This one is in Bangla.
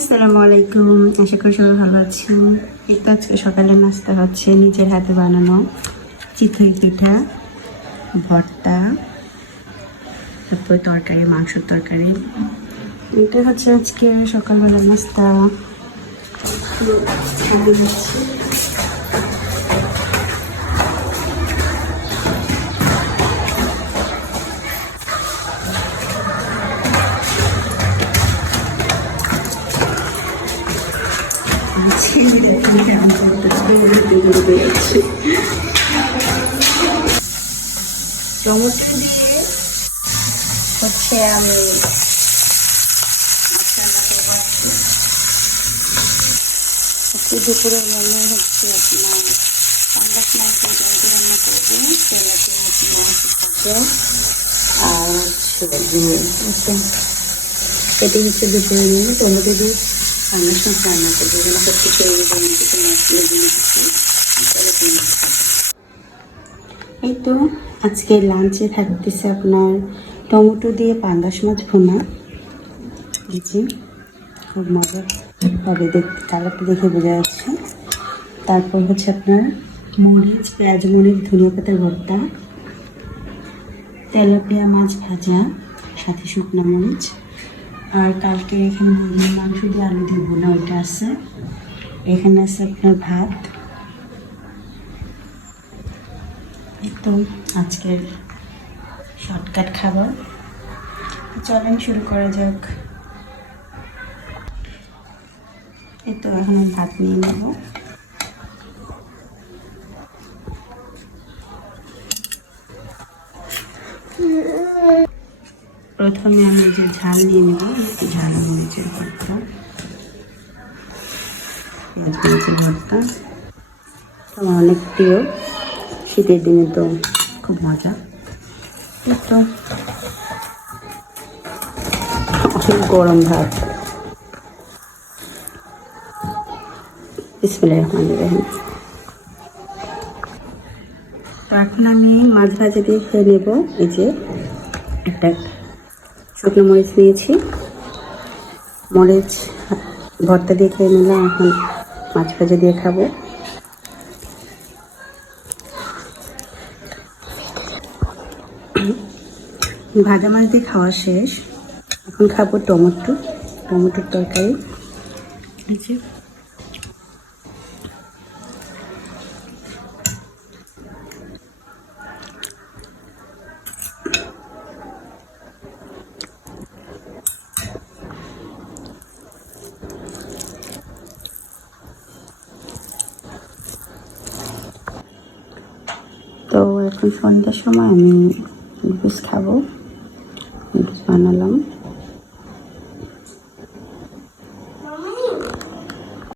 আসসালামু আলাইকুম, আশা করি সবাই ভালো আছেন। এই তো আজকে সকালে নাস্তা হচ্ছে নিজের হাতে বানানো চিতই পিঠা, ভর্তা, তারপর তরকারি, মাংসের তরকারি। এটা হচ্ছে আজকে সকালবেলার নাস্তা। টমেটো দিয়ে হচ্ছে আমি দুপুরের মনে হচ্ছে আপনার পাঙ্গাস মাছের জলদি রান্না করবো, আর হচ্ছে এটি হচ্ছে দুপুরের মনে টমেটো দিয়ে পাঙ্গাস মাছ রান্না করবো। এগুলো সব কিছু এই তো আজকে লাঞ্চে থাকতেছে আপনার টমেটো দিয়ে পাঙ্গাস মাছ ভুনা। এই যে খুব মজা হবে, দেখতে কালারটা দেখে বোঝা যাচ্ছে। তারপর হচ্ছে আপনার মরিচ, পেঁয়াজ, মরিচ, ধনিয়া পাতার ভর্তা, তেলাপিয়া মাছ ভাজা, সাথে শুকনো মরিচ। আর কালকে এখানে মুরগির মাংস দিয়ে আলু দিয়ে ভুনা ওইটা আছে। এখানে আছে আপনার ভাত। তো আজকের শর্টকাট খাবার, চলেন শুরু করা যাক। এই তো এখন ভাত নিয়ে নেব। প্রথমে আমি যে ঝাল নিয়ে নেব, ঝাল মরিচের ভর্তা, পেঁয়াজ মরিচের ভর্তা আমার অনেক প্রিয়, শীতের দিনে তো খুব মজা। তো অনেক গরম ভাত। বিসমিল্লাহির রহমানির রহিম। তো এখন আমি মাছ ভাজা দিয়ে খেয়ে নেব। এই যে একটা শুকনো মরিচ নিয়েছি, মরিচ ভর্তা দিয়ে খেয়ে নিলাম, এখন মাছ ভাজা দিয়ে খাবো। ভাজা মাছ দিয়ে খাওয়া শেষ, এখন খাবো টমেটোর তরকারি। তো এখন সন্ধ্যার সময় আমি নুডলস খাবো, নুডলস বানালাম।